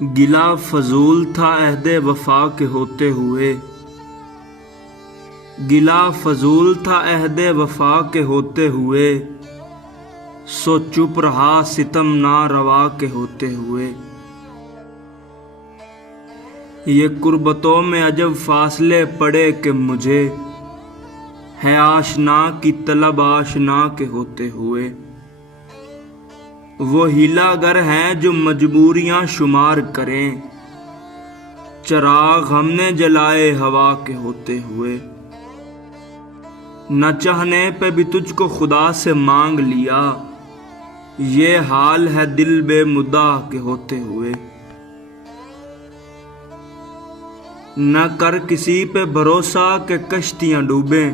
گلا فضول تھا عہد وفا کے ہوتے ہوئے، گلا فضول تھا عہد وفا کے ہوتے ہوئے، سو چپ رہا ستم ناروا کے ہوتے ہوئے۔ یہ قربتوں میں عجب فاصلے پڑے کہ مجھے، ہے آشنا کی طلب آشنا کے ہوتے ہوئے۔ وہ ہیلا گر ہیں جو مجبوریاں شمار کریں، چراغ ہم نے جلائے ہوا کے ہوتے ہوئے۔ نہ چاہنے پہ بھی تجھ کو خدا سے مانگ لیا، یہ حال ہے دل بے مدعا کے ہوتے ہوئے۔ نہ کر کسی پہ بھروسہ کہ کشتیاں ڈوبیں،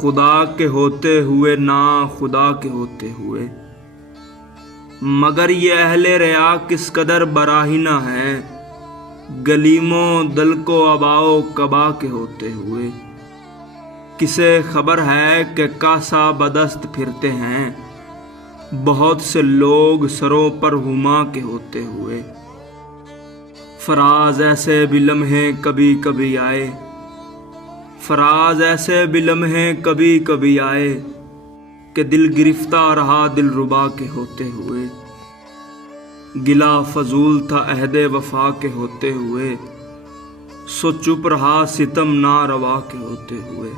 خدا کے ہوتے ہوئے نا خدا کے ہوتے ہوئے۔ مگر یہ اہل ریا کس قدر براہینہ ہے، گلیموں دل کو اباؤ کبا کے ہوتے ہوئے۔ کسے خبر ہے کہ کاسا بدست پھرتے ہیں، بہت سے لوگ سروں پر ہما کے ہوتے ہوئے۔ فراز ایسے بھی لمحے کبھی کبھی آئے، فراز ایسے بھی لمحے کبھی کبھی آئے، کہ دل گرفتار رہا دل ربا کے ہوتے ہوئے۔ گلا فضول تھا عہد وفا کے ہوتے ہوئے، سو چپ رہا ستم ناروا کے ہوتے ہوئے۔